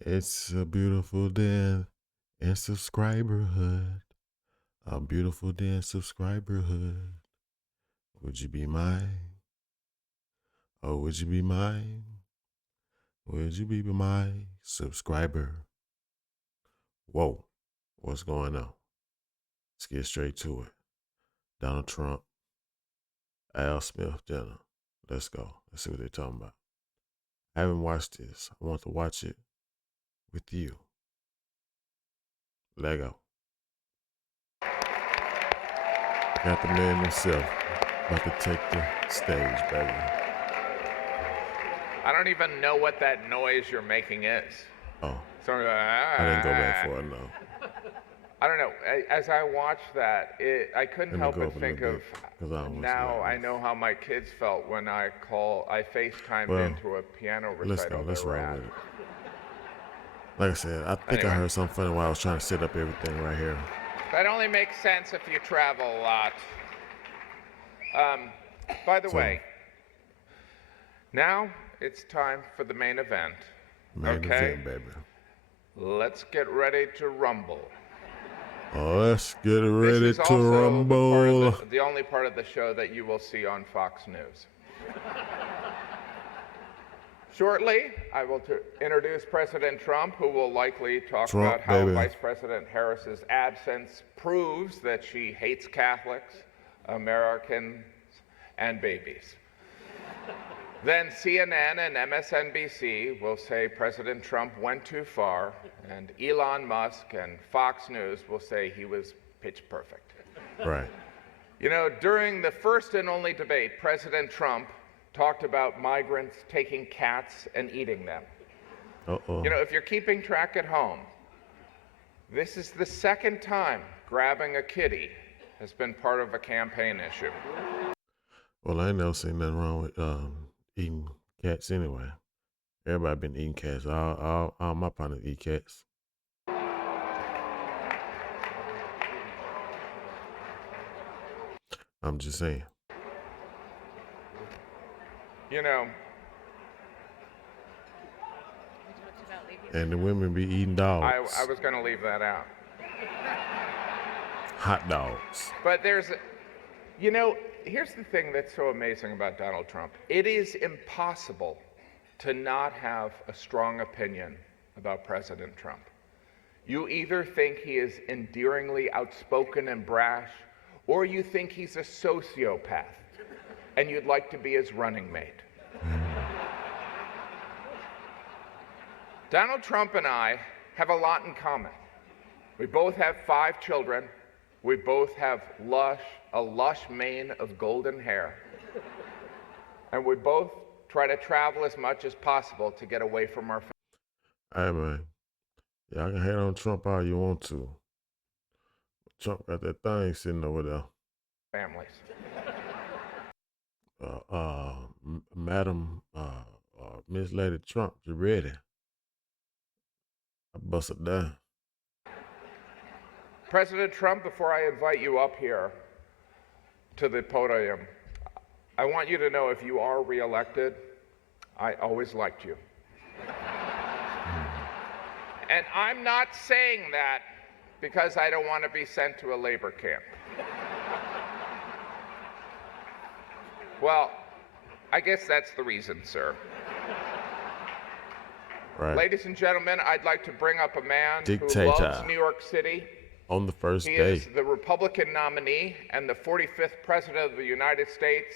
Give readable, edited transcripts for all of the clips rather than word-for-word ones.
It's a beautiful day in subscriberhood. A beautiful day in subscriberhood. Would you be mine? Oh, would you be mine? Would you be my subscriber? Whoa, what's going on? Let's get straight to it. Donald Trump, Al Smith dinner. Let's go. Let's see what they're talking about. I haven't watched this. I want to watch it with you. Lego. Got the man himself about to take the stage, baby. I don't even know what that noise you're making is. Oh, So I didn't go back for it, no. I don't know. As I watched that, I couldn't Let me help go but up a think little of bit, 'cause I don't want to now like I this. know how my kids felt when I FaceTimed Well, into a piano let's go. recital they Let's were roll at. with it. Like I said, I think I Anyway, heard something funny while I was trying to set up everything right here. that only makes sense if you travel a lot. By the So, way, now it's time for the main event. main Okay? event, baby. Let's get ready to rumble. Let's get This ready is to also rumble. the only part of the show that you will see on Fox News. Shortly, I will introduce President Trump, who will likely talk about Trump, how baby. Vice President Harris's absence proves that she hates Catholics, Americans, and babies. Then CNN and MSNBC will say President Trump went too far, and Elon Musk and Fox News will say he was pitch perfect. Right. You know, during the first and only debate, President Trump talked about migrants taking cats and eating them. Uh-oh. You know, if you're keeping track at home, this is the second time grabbing a kitty has been part of a campaign issue. Well, I ain't never seen nothing wrong with eating cats anyway. Everybody been eating cats. All my partners eat cats. I'm just saying. You know, And the women be eating dogs. I was going to leave that out. Hot dogs. But you know, here's the thing that's so amazing about Donald Trump. It is impossible to not have a strong opinion about President Trump. You either think he is endearingly outspoken and brash, or you think he's a sociopath, and you'd like to be his running mate. Donald Trump and I have a lot in common. We both have 5 children. We both have a lush mane of golden hair. And we both try to travel as much as possible to get away from our Hey, man. Y'all can hate on Trump all you want to. Trump got that thing sitting over there. families. Madam, Miss Lady Trump, you ready? I bust it down. President Trump, before I invite you up here to the podium, I want you to know if you are reelected, I always liked you. And I'm not saying that because I don't want to be sent to a labor camp. Well, I guess that's the reason, sir. Right. Ladies and gentlemen, I'd like to bring up a man who Dictator. loves New York City. On the first He day. is the Republican nominee and the 45th President of the United States,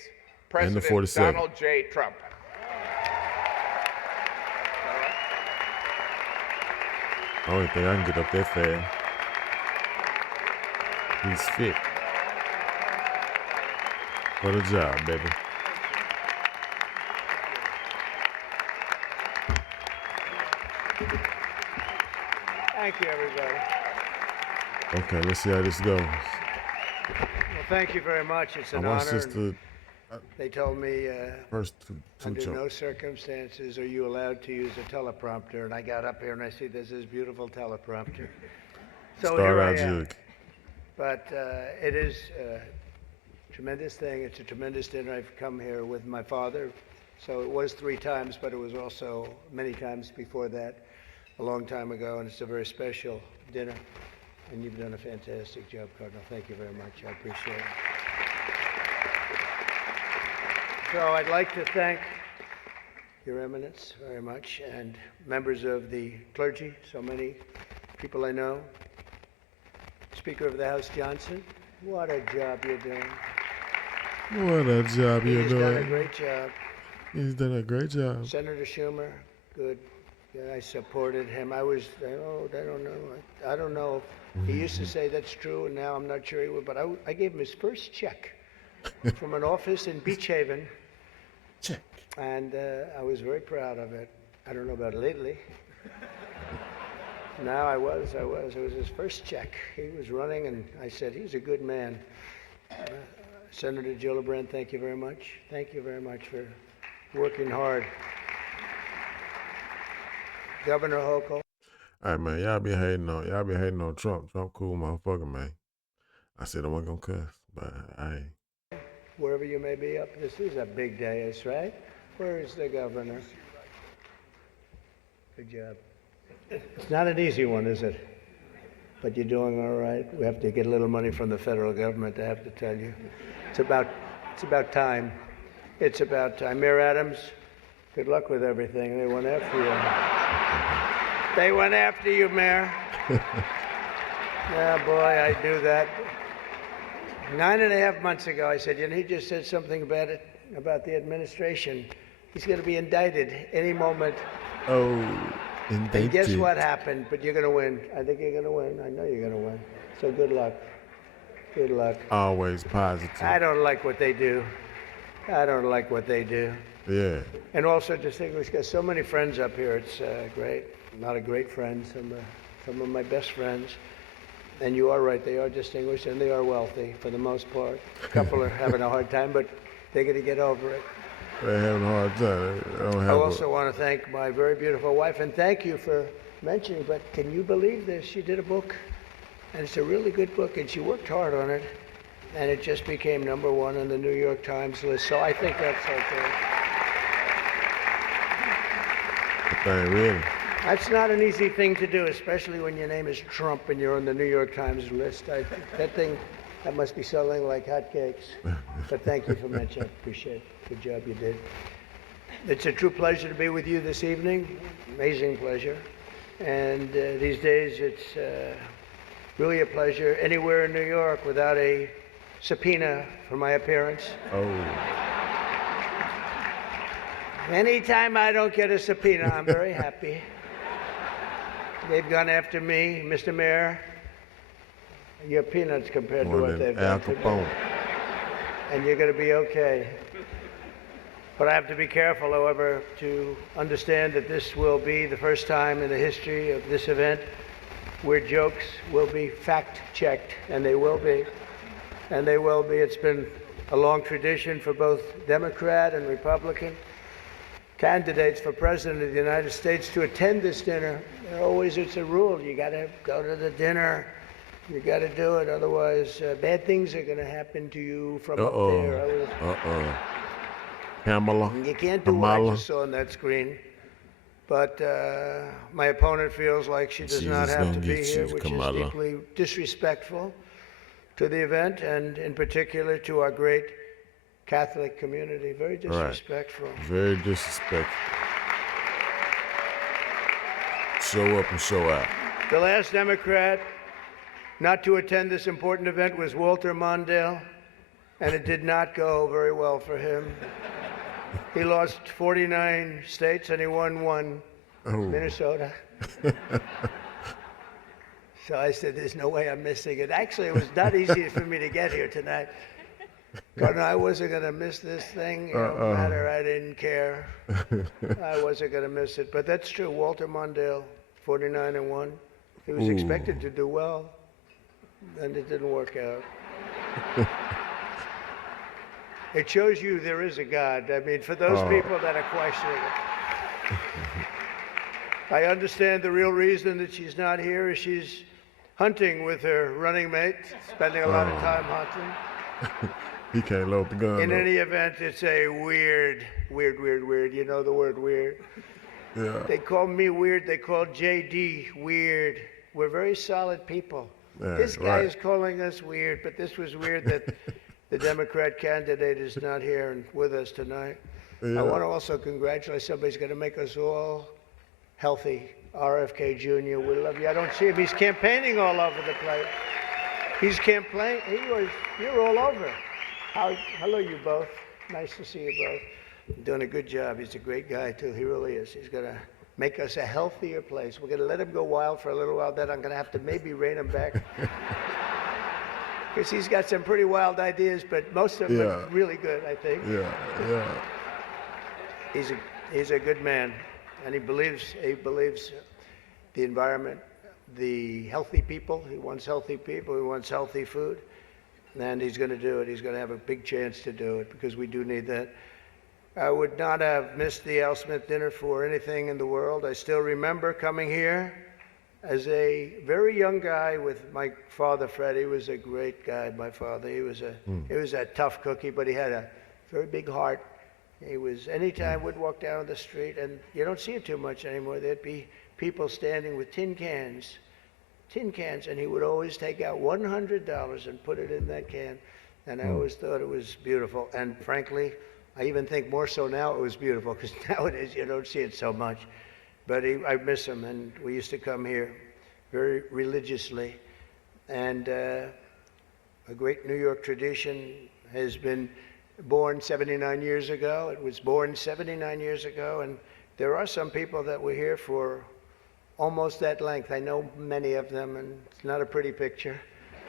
President 47th. Donald J. Trump. I don't think I can get up that fast. He's fit. For the job, baby. Thank you, everybody. Okay, let's see how this goes. Well, thank you very much. It's I an watched honor. this to They told me first two under jump. no circumstances are you allowed to use a teleprompter. And I got up here and I see this is beautiful teleprompter. So Start here I out am. jug. But it is a tremendous thing. It's a tremendous dinner. I've come here with my father. So it was 3 times, but it was also many times before that. a long time ago, and it's a very special dinner. And you've done a fantastic job, Cardinal. Thank you very much. I appreciate it. So I'd like to thank Your Eminence very much, and members of the clergy, so many people I know. Speaker of the House Johnson, what a job you're doing. What a job you're He's done a doing. great job. He's done a great job. Senator Schumer, good. Yeah, I supported him. I don't know. He used to say that's true, and now I'm not sure he would, but I gave him his first check from an office in Beach Haven. Check. And I was very proud of it. I don't know about lately. No, I was. It was his first check. He was running, and I said, he's a good man. Senator Gillibrand, thank you very much. Thank you very much for working hard. Governor Hochul. All right, man. Y'all be hating on Trump. Trump cool motherfucker, man. I said I wasn't gonna cuss, but Wherever you may be up, this is a big day, that's right. Where is the governor? Good job. It's not an easy one, is it? But you're doing all right. We have to get a little money from the federal government, I have to tell you. It's about time. It's about time. Mayor Adams, good luck with everything. They went after you. They went after you, Mayor. Yeah, boy, I do that. 9.5 months ago, I said, he just said something about the administration. He's going to be indicted any moment. oh, And guess what happened? But you're going to win. I think you're going to win. I know you're going to win. So good luck. Good luck. Always positive. I don't like what they do. Yeah. And also distinguished, got so many friends up here. It's great. A lot of great friends. Some of my best friends. And you are right. They are distinguished and they are wealthy for the most part. A couple are having a hard time, but they're going to get over it. They're having a hard time. I also want to thank my very beautiful wife, and thank you for mentioning, but can you believe this? She did a book, and it's a really good book, and she worked hard on it, and it just became #1 on the New York Times list, so I think that's okay. Really? That's not an easy thing to do, especially when your name is Trump and you're on the New York Times list. That must be selling like hotcakes. But thank you for mentioning. I appreciate it. Good job you did. It's a true pleasure to be with you this evening. Amazing pleasure. And these days, it's really a pleasure anywhere in New York without a subpoena for my appearance. Oh. Anytime I don't get a subpoena, I'm very happy. They've gone after me, Mr. Mayor. You're peanuts compared to what they've done to me. And you're going to be okay. But I have to be careful, however, to understand that this will be the first time in the history of this event where jokes will be fact-checked, and they will be. And they will be. It's been a long tradition for both Democrat and Republican candidates for President of the United States to attend this dinner. It's a rule. You got to go to the dinner. You got to do it, otherwise bad things are going to happen to you from up there. Kamala. You can't do what I just saw on that screen. But my opponent feels like she does not have to be here, which is deeply disrespectful to the event, and in particular to our great Catholic community. Very disrespectful. Right. Very disrespectful. Show up and show out. The last Democrat not to attend this important event was Walter Mondale, and it did not go very well for him. He lost 49 states and he won one, Minnesota. So I said, there's no way I'm missing it. Actually, it was not easy for me to get here tonight. But I wasn't going to miss this thing. No matter, I didn't care. I wasn't going to miss it. But that's true. Walter Mondale, 49 and 1. He was expected to do well, and it didn't work out. It shows you there is a God. I mean, for those people that are questioning it. I understand the real reason that she's not here is she's hunting with her running mate, spending a lot of time hunting. He can't load the gun. In any event, it's a weird. You know the word weird? Yeah. They call me weird. They call JD weird. We're very solid people. This guy is calling us weird, but this was weird that the Democrat candidate is not here and with us tonight. Yeah. I want to also congratulate somebody's going to make us all healthy. RFK Jr., we love you. I don't see him. He's campaigning all over the place. He's campaigning. You're all over. Hello, you both. Nice to see you both. Doing a good job. He's a great guy, too. He really is. He's going to make us a healthier place. We're going to let him go wild for a little while. Then I'm going to have to maybe rein him back. Because he's got some pretty wild ideas, but most of them are really good, I think. Yeah. He's a good man, and he believes the environment, the healthy people. He wants healthy people. He wants healthy food, and he's going to do it. He's going to have a big chance to do it because we do need that. I would not have missed the Al Smith dinner for anything in the world. I still remember coming here as a very young guy with my father, Fred. He was a great guy, my father. He was a tough cookie, but he had a very big heart. Anytime we'd walk down the street, and you don't see it too much anymore, there'd be people standing with tin cans, and he would always take out $100 and put it in that can. And I always thought it was beautiful. And frankly, I even think more so now it was beautiful, because nowadays you don't see it so much. But I miss him, and we used to come here very religiously. And a great New York tradition has been born 79 years ago. It was born 79 years ago, and there are some people that were here for almost that length. I know many of them, and it's not a pretty picture.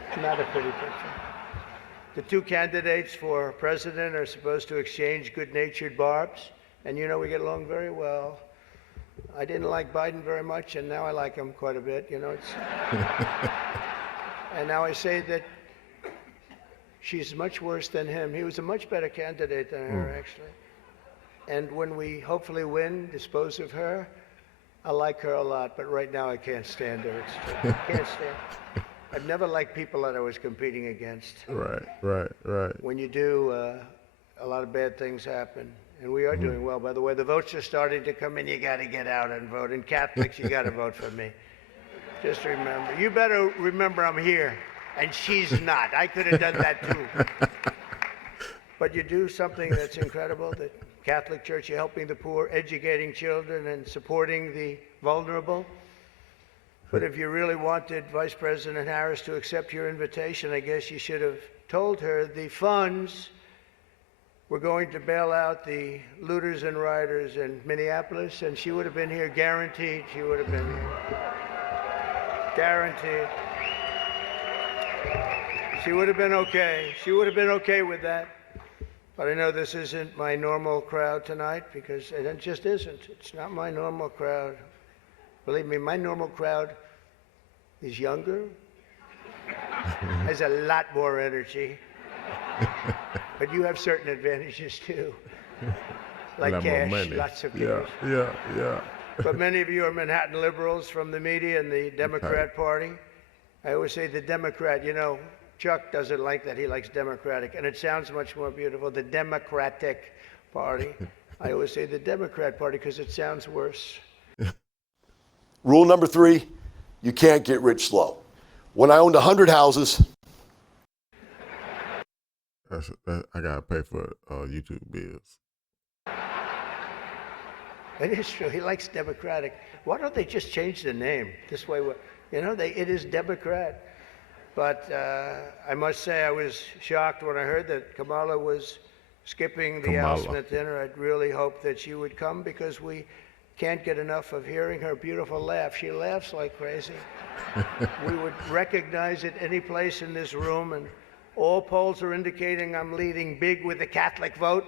It's not a pretty picture. The two candidates for president are supposed to exchange good-natured barbs, and you know we get along very well. I didn't like Biden very much, and now I like him quite a bit. You know, and now I say that she's much worse than him. He was a much better candidate than her, actually. And when we hopefully win, dispose of her, I like her a lot, but right now I can't stand her. It's true. I can't stand. I've never liked people that I was competing against. Right. When you do, a lot of bad things happen. And we are doing well, by the way. The votes are starting to come in. You got to get out and vote. And Catholics, you got to vote for me. Just remember. You better remember I'm here. And she's not. I could have done that too. But you do something that's incredible. The Catholic Church, you're helping the poor, educating children, and supporting the vulnerable. But if you really wanted Vice President Harris to accept your invitation, I guess you should have told her the funds were going to bail out the looters and rioters in Minneapolis, and she would have been here, guaranteed she would have been here. Guaranteed. She would have been okay. She would have been okay with that. But I know this isn't my normal crowd tonight, because it just isn't. It's not my normal crowd. Believe me, my normal crowd is younger, has a lot more energy, but you have certain advantages too, like cash, lots of cash. Yeah. But many of you are Manhattan liberals from the media and the Democrat Party. I always say the Democrat, you know, Chuck doesn't like that. He likes Democratic, and it sounds much more beautiful, the Democratic Party. I always say the Democrat Party because it sounds worse. Rule number 3, you can't get rich slow. When I owned 100 houses. I got to pay for YouTube bills. It is true. He likes Democratic. Why don't they just change the name? This way, you know, it is Democrat. But I must say I was shocked when I heard that Kamala was skipping the Al Smith dinner. I'd really hoped that she would come, because we can't get enough of hearing her beautiful laugh. She laughs like crazy. We would recognize it any place in this room, and all polls are indicating I'm leading big with the Catholic vote,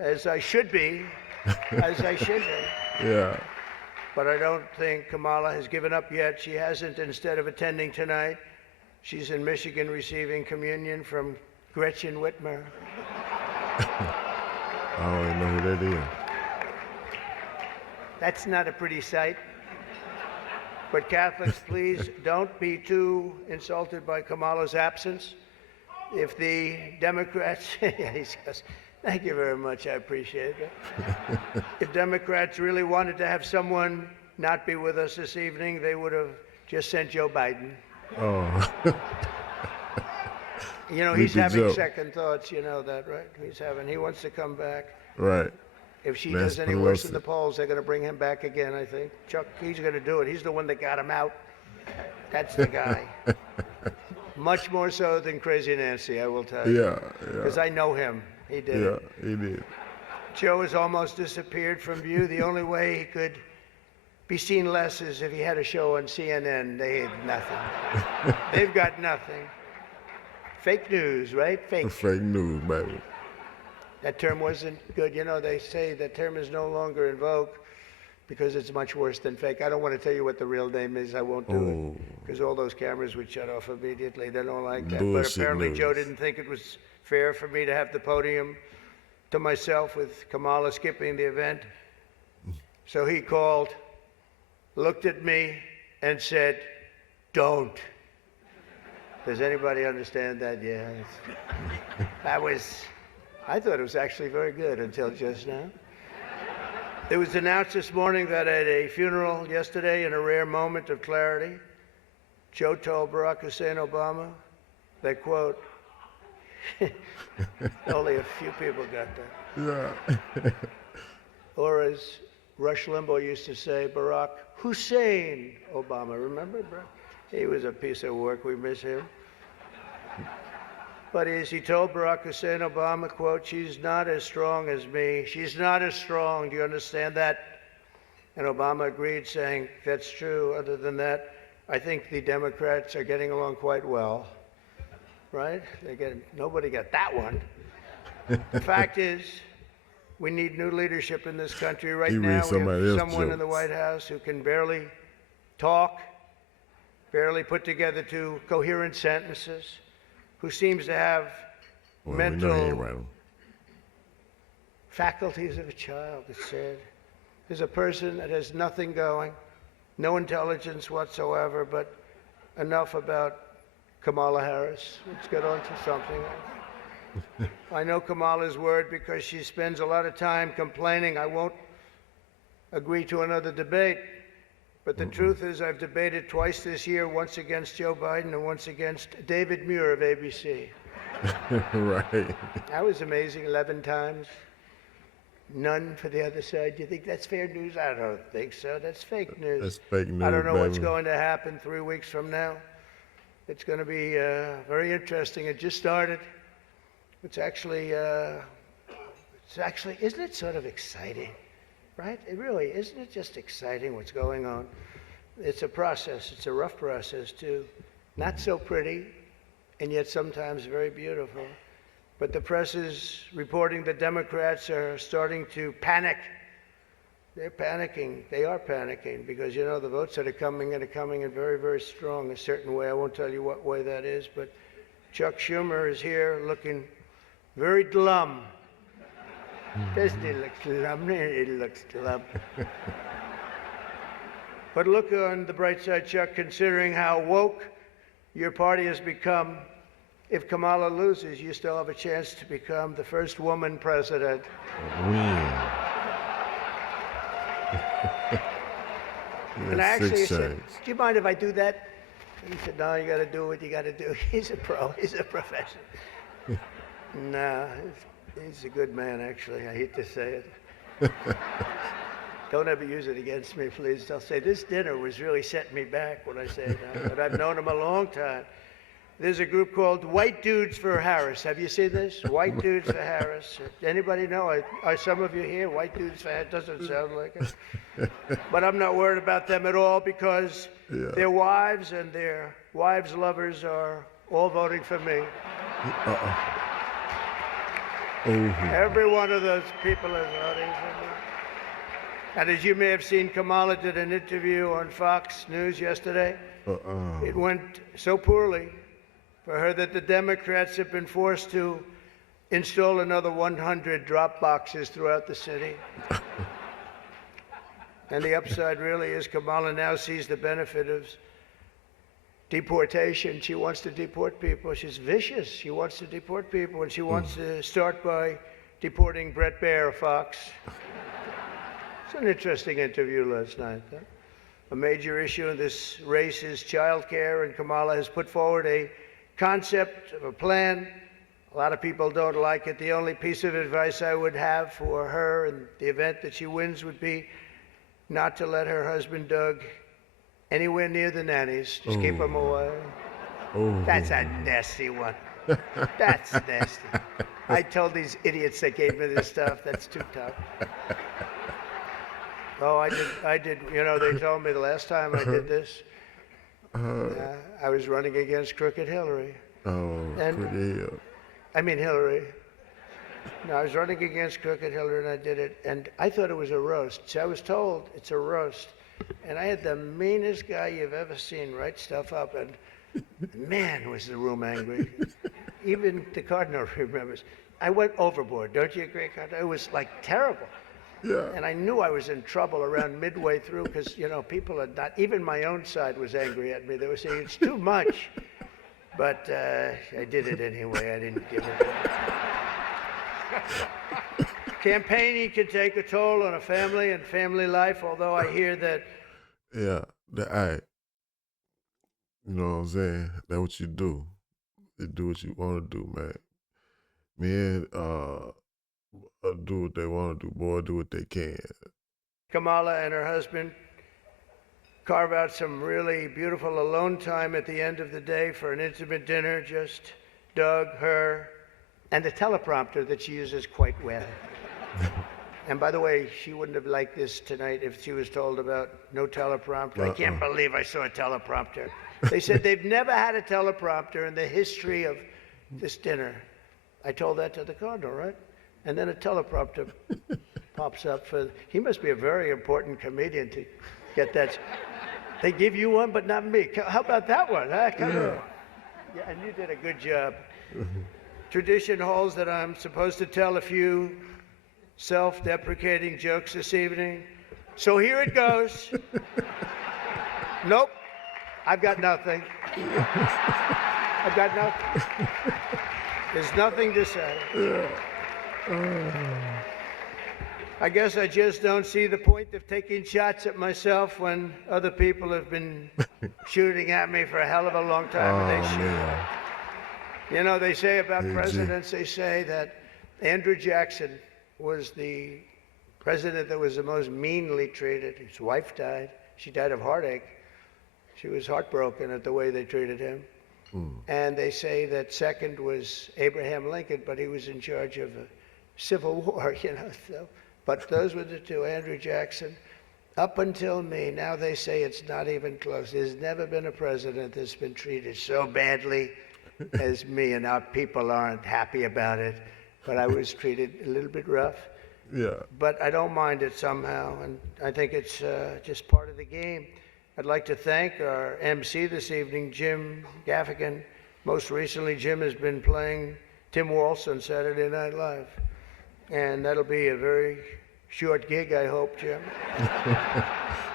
as I should be, Yeah. But I don't think Kamala has given up yet. She hasn't. Instead of attending tonight, she's in Michigan receiving communion from Gretchen Whitmer. I don't even know who that is. That's not a pretty sight. But Catholics, please don't be too insulted by Kamala's absence. If the Democrats, Thank you very much. I appreciate it. If Democrats really wanted to have someone not be with us this evening, they would have just sent Joe Biden. Oh. You know, he's having second thoughts. You know that, right? He wants to come back. Right. If she does any worse in the polls, they're going to bring him back again, I think. Chuck, he's going to do it. He's the one that got him out. That's the guy. Much more so than Crazy Nancy, I will tell you. Yeah. Because I know him. He did. Yeah, he did. Joe has almost disappeared from view. The only way he could be seen less is if he had a show on CNN. They had nothing. They've got nothing. Fake news, right? Fake news, baby. That term wasn't good. You know, they say that term is no longer in vogue because it's much worse than fake. I don't want to tell you what the real name is. I won't do it because all those cameras would shut off immediately. They don't like that. But apparently news. Joe didn't think it was fair for me to have the podium to myself with Kamala skipping the event. So he called, looked at me, and said, "Don't." Does anybody understand that? Yeah. I thought it was actually very good until just now. It was announced this morning that at a funeral yesterday, in a rare moment of clarity, Joe told Barack Hussein Obama that, quote, only a few people got that. Yeah. Or as Rush Limbaugh used to say, Barack Hussein Obama. Remember, Barack? He was a piece of work. We miss him. But as he told Barack Hussein Obama, quote, "She's not as strong as me. She's not as strong. Do you understand that?" And Obama agreed, saying, "That's true. Other than that, I think the Democrats are getting along quite well." Right? Nobody got that one. The fact is, we need new leadership in this country right now. We have someone in the White House who can barely talk, barely put together two coherent sentences, who seems to have mental faculties of a child, it's said. There's a person that has nothing going, no intelligence whatsoever, but enough about Kamala Harris. Let's get on to something else. I know Kamala's word because she spends a lot of time complaining. I won't agree to another debate. But the truth is, I've debated twice this year, once against Joe Biden and once against David Muir of ABC. Right. That was amazing, 11 times. None for the other side. Do you think that's fair news? I don't think so. That's fake news. That's fake news, I don't know what's baby. going to happen 3 weeks from now. It's going to be very interesting. It just started. It's actually, isn't it sort of exciting? Right? It really, isn't it just exciting what's going on? It's a process. It's a rough process, too. Not so pretty, and yet sometimes very beautiful. But the press is reporting that Democrats are starting to panic. They're panicking. They are panicking because, you know, the votes that are coming in very, very strong a certain way. I won't tell you what way that is, but Chuck Schumer is here looking very glum. Doesn't he look glum? He looks glum. But look on the bright side, Chuck, considering how woke your party has become. If Kamala loses, you still have a chance to become the first woman president. And I actually said, "Do you mind if I do that?" He said, "No, you got to do what you got to do." He's a pro. He's a professional. No, he's a good man, actually. I hate to say it. Don't ever use it against me, please. They'll say, this dinner was really setting me back when I say that. But I've known him a long time. There's a group called White Dudes for Harris. Have you seen this? White Dudes for Harris. Anybody know? Are some of you here? White Dudes for Harris? Doesn't sound like it. But I'm not worried about them at all because their wives and their wives' lovers are all voting for me. Every one of those people is voting for me. And as you may have seen, Kamala did an interview on Fox News yesterday. It went so poorly for her that the Democrats have been forced to install another 100 drop boxes throughout the city. And the upside really is Kamala now sees the benefit of deportation. She wants to deport people. She's vicious. She wants to deport people, and she wants to start by deporting Brett Baer of Fox. It's an interesting interview last night. Huh? A major issue in this race is child care, and Kamala has put forward a concept of a plan. A lot of people don't like it. The only piece of advice I would have for her in the event that she wins would be not to let her husband, Doug, anywhere near the nannies. Just keep them away. That's a nasty one. That's nasty. I told these idiots that gave me this stuff, that's too tough. Oh, I did. You know, they told me the last time I did this, I was running against Crooked Hillary. Hillary. No, I was running against Crooked Hillary, and I did it, and I thought it was a roast. See, I was told it's a roast, and I had the meanest guy you've ever seen write stuff up, and man, was the room angry. Even the Cardinal remembers. I went overboard. Don't you agree, Cardinal? It was like terrible. Yeah. And I knew I was in trouble around midway through because, you know, people are not, even my own side was angry at me. They were saying, it's too much. But I did it anyway. I didn't give it up. Campaigning can take a toll on a family and family life, although I hear that. Yeah, you know what I'm saying? That's what you do. You do what you want to do, man. Men do what they want to do. Boy, do what they can. Kamala and her husband carve out some really beautiful alone time at the end of the day for an intimate dinner, just Doug, her, and a teleprompter that she uses quite well. And by the way, she wouldn't have liked this tonight if she was told about no teleprompter. I can't believe I saw a teleprompter. They said they've never had a teleprompter in the history of this dinner. I told that to the Cardinal, right? And then a teleprompter pops up for, he must be a very important comedian to get that. They give you one, but not me. How about that one? Huh? Come on. Yeah, and you did a good job. Tradition holds that I'm supposed to tell a few self-deprecating jokes this evening. So here it goes. Nope. I've got nothing. I've got nothing. There's nothing to say. I guess I just don't see the point of taking shots at myself when other people have been shooting at me for a hell of a long time. You know, they say about presidents, they say that Andrew Jackson was the president that was the most meanly treated. His wife died. She died of heartache. She was heartbroken at the way they treated him. And they say that second was Abraham Lincoln, but he was in charge of a civil war, you know. So, but those were the two, Andrew Jackson. Up until me, now they say it's not even close. There's never been a president that's been treated so badly as me, and our people aren't happy about it. But I was treated a little bit rough. Yeah. But I don't mind it somehow, and I think it's just part of the game. I'd like to thank our MC this evening, Jim Gaffigan. Most recently, Jim has been playing Tim Walsh on Saturday Night Live. And that'll be a very short gig, I hope, Jim.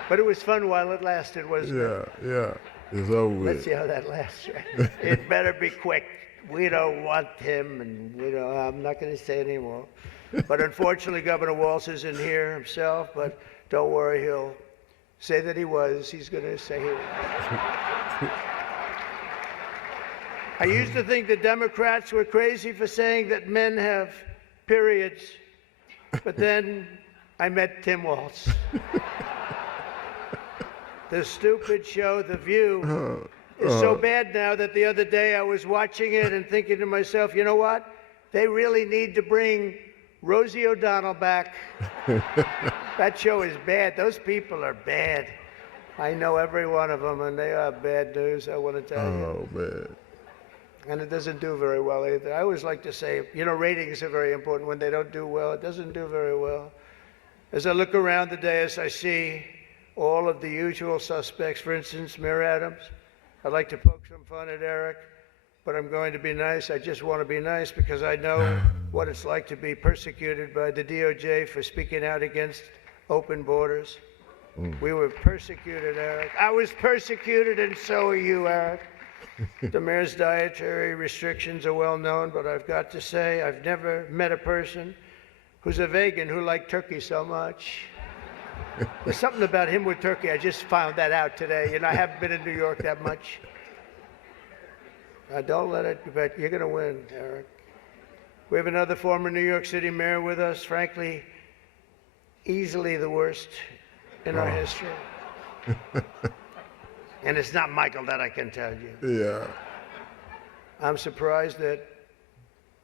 But it was fun while it lasted, wasn't it? Yeah. It's over with. Let's see how that lasts. Right? It better be quick. We don't want him, and I'm not going to say anymore. But unfortunately, Governor Walsh isn't here himself, but don't worry, he'll say that he was. He's going to say he was. I used to think the Democrats were crazy for saying that men have periods, but then I met Tim Walsh. The stupid show, The View, is so bad now that the other day I was watching it and thinking to myself, you know what? They really need to bring Rosie O'Donnell back. That show is bad. Those people are bad. I know every one of them, and they are bad news, I want to tell you. Oh, man. And it doesn't do very well either. I always like to say, ratings are very important. When they don't do well, it doesn't do very well. As I look around the dais, I see all of the usual suspects. For instance, Mayor Adams. I'd like to poke some fun at Eric, but I'm going to be nice. I just want to be nice because I know what it's like to be persecuted by the DOJ for speaking out against open borders. We were persecuted, Eric. I was persecuted, and so are you, Eric. The mayor's dietary restrictions are well known, but I've got to say I've never met a person who's a vegan who liked turkey so much. There's something about him with turkey. I just found that out today. You know, I haven't been in New York that much. Don't let it, but you're going to win, Eric. We have another former New York City mayor with us, frankly, easily the worst in our history. And it's not Michael, that I can tell you. Yeah. I'm surprised that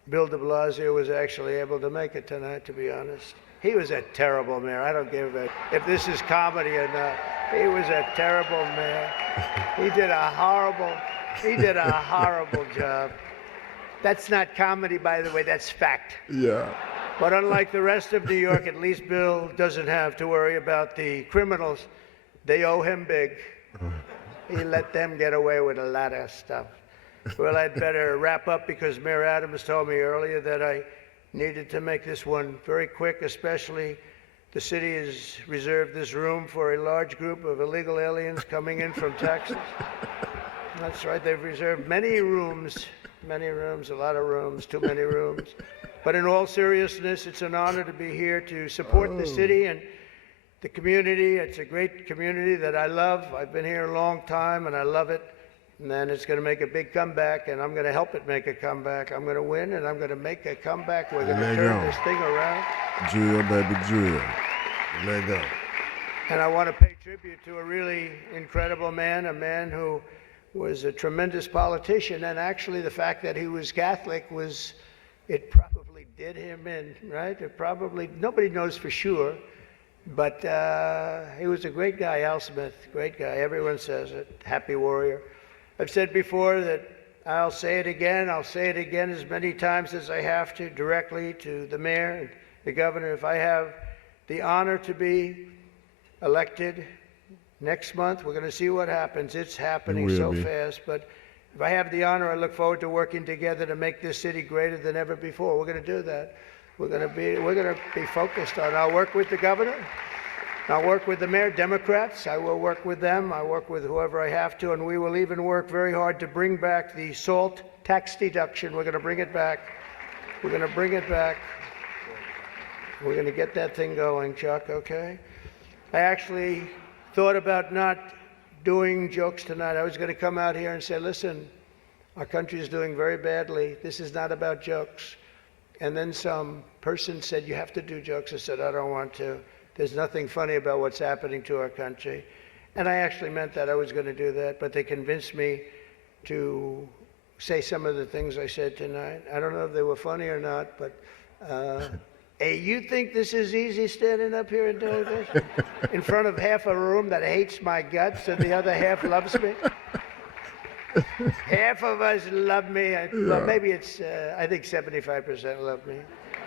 Bill de Blasio was actually able to make it tonight, to be honest. He was a terrible mayor. I don't give a if this is comedy or not. He was a terrible mayor. He did a horrible job. That's not comedy, by the way, that's fact. Yeah. But unlike the rest of New York, at least Bill doesn't have to worry about the criminals. They owe him big. He let them get away with a lot of stuff. Well, I'd better wrap up because Mayor Adams told me earlier that I needed to make this one very quick, especially the city has reserved this room for a large group of illegal aliens coming in from Texas. That's right, they've reserved many rooms, a lot of rooms, too many rooms. But in all seriousness, it's an honor to be here to support the city and the community. It's a great community that I love. I've been here a long time and I love it. And then it's going to make a big comeback, and I'm going to help it make a comeback. I'm going to win, and I'm going to make a comeback. We're going to turn this thing around. Drill, baby, drill. Let go. And I want to pay tribute to a really incredible man, a man who was a tremendous politician. And actually, the fact that he was Catholic it probably did him in, right? It probably, nobody knows for sure. But he was a great guy, Al Smith, great guy. Everyone says it. Happy warrior. I've said before that I'll say it again as many times as I have to, directly to the mayor and the governor. If I have the honor to be elected next month, we're going to see what happens. It's happening so fast. But if I have the honor, I look forward to working together to make this city greater than ever before. We're going to do that. We're going to be focused on. I'll work with the governor. I'll work with the mayor, Democrats. I will work with them. I work with whoever I have to, and we will even work very hard to bring back the SALT tax deduction. We're going to bring it back. We're going to bring it back. We're going to get that thing going, Chuck, okay? I actually thought about not doing jokes tonight. I was going to come out here and say, listen, our country is doing very badly. This is not about jokes. And then some person said, you have to do jokes. I said, I don't want to. There's nothing funny about what's happening to our country. And I actually meant that I was going to do that, but they convinced me to say some of the things I said tonight. I don't know if they were funny or not, but hey, you think this is easy standing up here and doing this? In front of half a room that hates my guts and the other half loves me? Half of us love me. Well, maybe it's, I think 75% love me.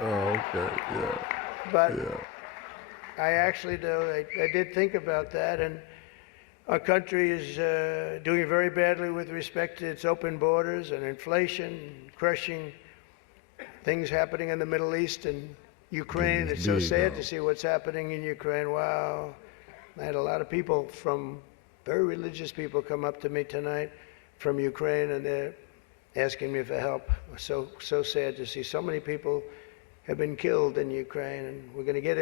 Oh, okay, yeah. But I actually do. I did think about that, and our country is doing very badly with respect to its open borders and inflation, crushing things happening in the Middle East and Ukraine. It's so sad to see what's happening in Ukraine. Wow. I had a lot of people very religious people come up to me tonight from Ukraine, and they're asking me for help. So sad to see so many people have been killed in Ukraine, and we're going to get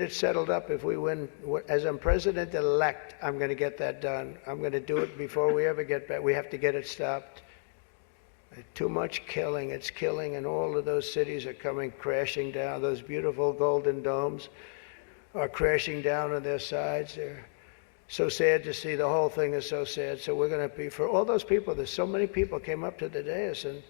it settled up if we win. As I'm president-elect, I'm going to get that done. I'm going to do it before we ever get back. We have to get it stopped. Too much killing. It's killing, and all of those cities are coming crashing down. Those beautiful golden domes are crashing down on their sides. They're so sad to see. The whole thing is so sad. So we're going to be, for all those people, there's so many people came up to the dais, and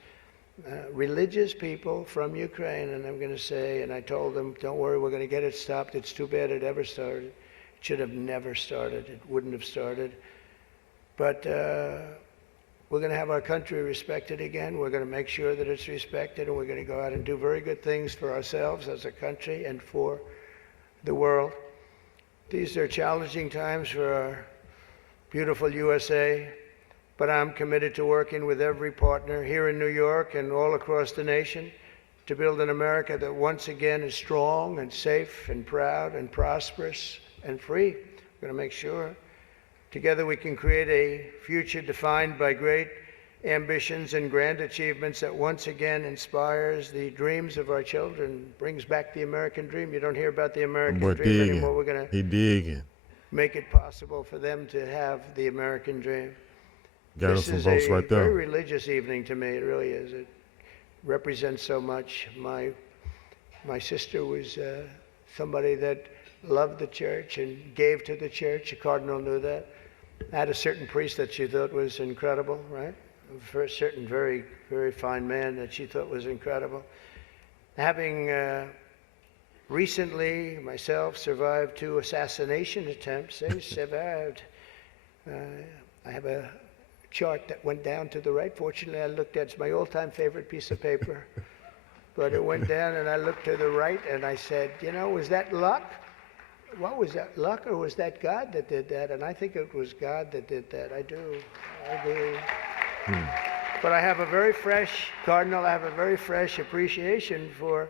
religious people from Ukraine, and I'm going to say, and I told them, don't worry, we're going to get it stopped. It's too bad it ever started. It should have never started. It wouldn't have started. But we're going to have our country respected again. We're going to make sure that it's respected, and we're going to go out and do very good things for ourselves as a country and for the world. These are challenging times for our beautiful USA. But I'm committed to working with every partner here in New York and all across the nation to build an America that once again is strong and safe and proud and prosperous and free. We're going to make sure together we can create a future defined by great ambitions and grand achievements that once again inspires the dreams of our children, brings back the American dream. You don't hear about the American dream anymore. We're going to make it possible for them to have the American dream. This is a very religious evening to me. It really is. It represents so much. My sister was somebody that loved the church and gave to the church. The cardinal knew that. Had a certain priest that she thought was incredible, right? A certain very, very fine man that she thought was incredible. Having recently myself survived 2 assassination attempts, I survived. I have a chart that went down to the right. Fortunately, I looked at it's my all-time favorite piece of paper. But it went down, and I looked to the right, and I said, you know, was that luck? What was that, luck, or was that God that did that? And I think it was God that did that. I do. But I have a very fresh, Cardinal, I have a very fresh appreciation for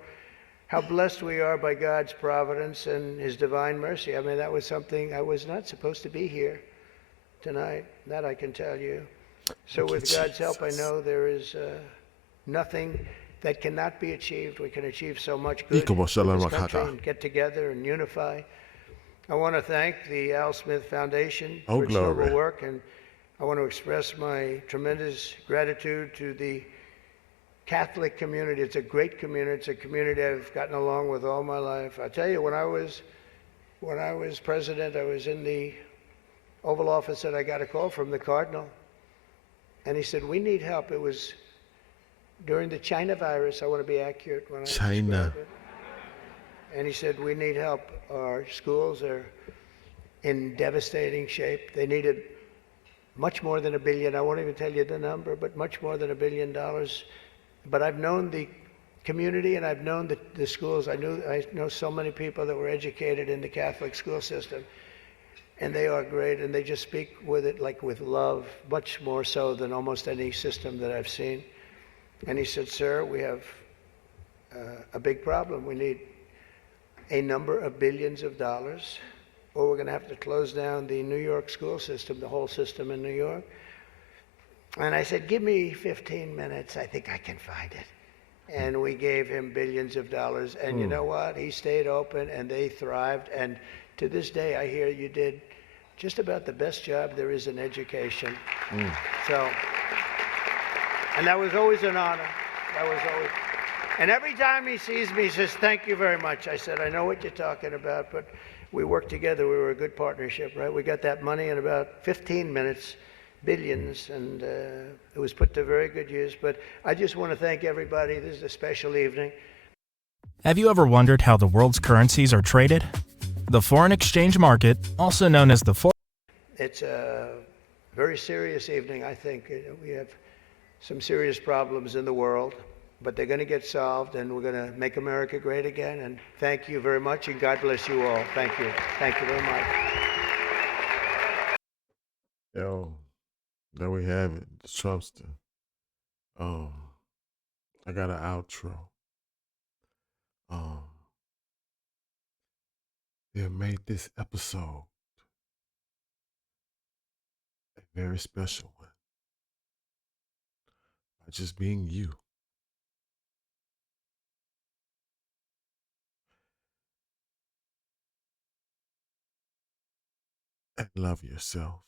how blessed we are by God's providence and his divine mercy. I mean, that was something, I was not supposed to be here tonight. That I can tell you. So with God's help, I know there is nothing that cannot be achieved. We can achieve so much good in this country and get together and unify. I want to thank the Al Smith Foundation for its noble work, and I want to express my tremendous gratitude to the Catholic community. It's a great community. It's a community I've gotten along with all my life. I tell you, when I was president, I was in the Oval Office, and I got a call from the Cardinal, and he said, "We need help." It was during the China virus. I want to be accurate when I describe it. And he said, "We need help. Our schools are in devastating shape." They needed much more than $1 billion. I won't even tell you the number, but much more than $1 billion. But I've known the community, and I've known the schools. I know so many people that were educated in the Catholic school system, and they are great, and they just speak with it like with love, much more so than almost any system that I've seen. And he said, "Sir, we have a big problem. We need a number of billions of dollars, or we're going to have to close down the New York school system, the whole system in New York." And I said, "Give me 15 minutes. I think I can find it." And we gave him billions of dollars. And you know what? He stayed open, and they thrived. And to this day, I hear you did just about the best job there is in education. So, and that was always an honor. That was always. And every time he sees me, he says, "Thank you very much." I said, "I know what you're talking about, but we worked together. We were a good partnership, right? We got that money in about 15 minutes, billions, and it was put to very good use." But I just want to thank everybody. This is a special evening. Have you ever wondered how the world's currencies are traded? The foreign exchange market, also known as the It's a very serious evening, I think. We have some serious problems in the world, but they're going to get solved, and we're going to make America great again. And thank you very much, and God bless you all. Thank you. Thank you very much. Yo, there we have it, the Trumpster. I got an outro. They have made this episode a very special one by just being you. And love yourself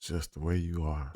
just the way you are.